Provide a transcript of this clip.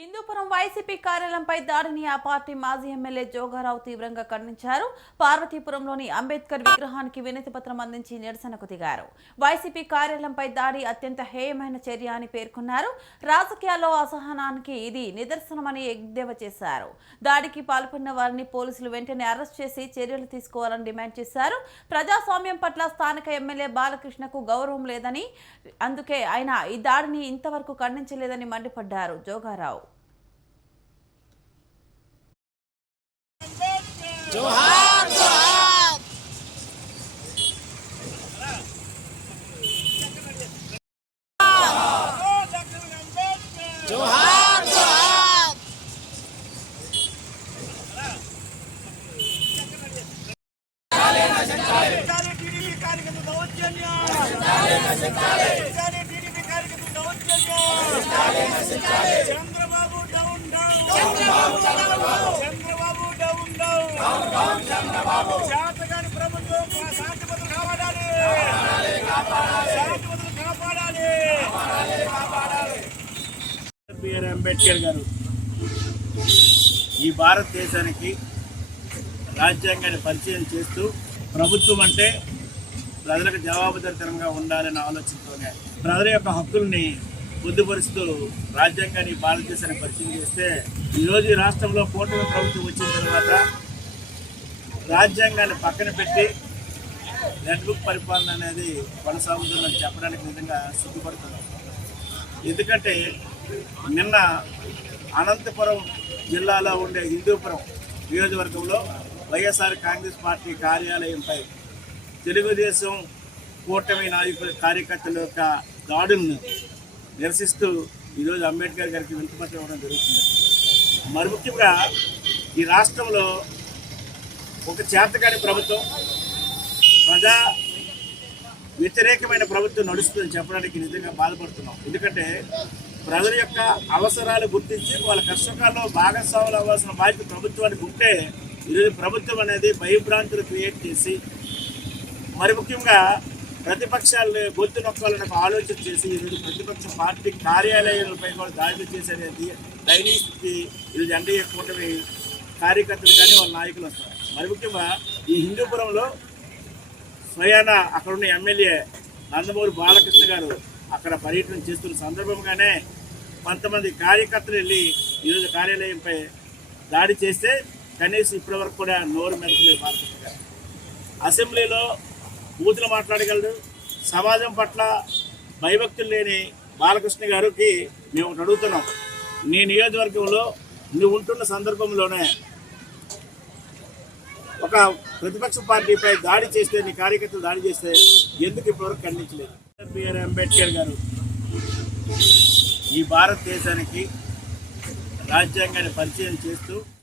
Hindupuram YCP కార్యాలయంపై దాడిని ఆ party మాజీ ఎమ్మెల్యే జోగారావు తీవ్రంగా ఖండించారు. పార్వతీపురంలోని అంబేద్కర్ విగ్రహానికి వినతి పత్రం అందించి నిరసనకు దిగారు. వైసీపీ కార్యాలయంపై దాడి అత్యంత హేయమైన చర్య అని పేర్కొన్నారు. రాజకీయాల్లో అసహనానికి ఇది నిదర్శనమని ఎద్దేవా చేశారు. దాడికి పాల్పడిన వారిని పోలీసులు వెంటనే అరెస్ట్ చేసి చర్యలు తీసుకోవాలని డిమాండ్ చేశారు. ప్రజాస్వామ్యం పట్ల స్థానిక ఎమ్మెల్యే బాలకృష్ణకు గౌరవం లేదని అందుకే ఆయన ఈ దాడిని ఇంతవరకు ఖండించలేదని మండిపడ్డారు జోగారావు. జోహార్ జోహార్ నశించాలి టీడీపీ కార్యకర్త దౌర్జన్యం నశించాలి టీడీపీ కార్యకర్త దౌర్జన్యం Chandrababu down down Chandrababu! Down down శాతగాని B R Ambedkar garu. ఈ భారతదేశానికి రాజ్యాంగాన్ని పరిచయం చేస్తూ ప్రభుత్వం అంటే ప్రజలకు జవాబుదారితనంగా ఉండాలనే ఆలోచనతోనే ప్రజల యొక్క హక్కుల్ని పొందుపరుస్తూ రాజ్యాంగాన్ని భారతదేశానికి పరిచయం చేస్తే ఈరోజు రాష్ట్రంలో కూటమి ప్రభుత్వం వచ్చిన తర్వాత రాజ్యాంగాన్ని పక్కన పెట్టి నెట్బుక్ పరిపాలన అనేది కొనసాగుతుందని చెప్పడానికి నిజంగా సిగ్గుపడుతున్నాం. ఎందుకంటే నిన్న అనంతపురం జిల్లాలో ఉండే హిందూపురం నియోజకవర్గంలో వైఎస్ఆర్ కాంగ్రెస్ పార్టీ కార్యాలయంపై తెలుగుదేశం కూటమి నాయకుల కార్యకర్తల యొక్క దాడులను నిరసిస్తూ ఈరోజు అంబేద్కర్ గారికి వింతపత్రం ఇవ్వడం జరుగుతుంది. మరి ముఖ్యంగా ఈ రాష్ట్రంలో ఒక చేతకాని ప్రభుత్వం ప్రజా వ్యతిరేకమైన ప్రభుత్వం నడుస్తుందని చెప్పడానికి నిజంగా బాధపడుతున్నాం. ఎందుకంటే ప్రజల యొక్క అవసరాలు గుర్తించి వాళ్ళ కష్టకాలంలో భాగస్వాములు అవ్వాల్సిన బాధ్యత ప్రభుత్వానికి ఉంటే ఈరోజు ప్రభుత్వం అనేది భయభ్రాంతులు క్రియేట్ చేసి మరి ముఖ్యంగా ప్రతిపక్షాలను గొంతు నొక్కాలని ఒక ఆలోచన చేసి ఈరోజు ప్రతిపక్ష పార్టీ కార్యాలయాలపై కూడా దాడులు చేసేది దయనీయ స్థితి ఈరోజు ఎన్డీఏ కూటమి కార్యకర్తలు కానీ వాళ్ళ నాయకులు వస్తారు. మరి ముఖ్యంగా ఈ హిందూపురంలో స్వయాన అక్కడున్న ఎమ్మెల్యే నందమూరి బాలకృష్ణ గారు అక్కడ పర్యటన చేస్తున్న సందర్భంగానే కొంతమంది కార్యకర్తలు వెళ్ళి ఈరోజు కార్యాలయంపై దాడి చేస్తే కనీసం ఇప్పటివరకు కూడా నోరు మెరకలేదు భారతదేశం గారు అసెంబ్లీలో బూతులు మాట్లాడగలడు సమాజం పట్ల భయభక్తులు లేని బాలకృష్ణ గారికి మేము అడుగుతున్నాం. నీ నియోజకవర్గంలో నువ్వు ఉంటున్న సందర్భంలోనే ఒక ప్రతిపక్ష పార్టీపై దాడి చేస్తే నీ కార్యకర్తలు దాడి చేస్తే ఎందుకు ఇప్పటివరకు ఖండించలేదు? బిఆర్ అంబేద్కర్ గారు. ఈ భారతదేశానికి రాజ్యాంగాన్ని పరిచయం చేస్తూ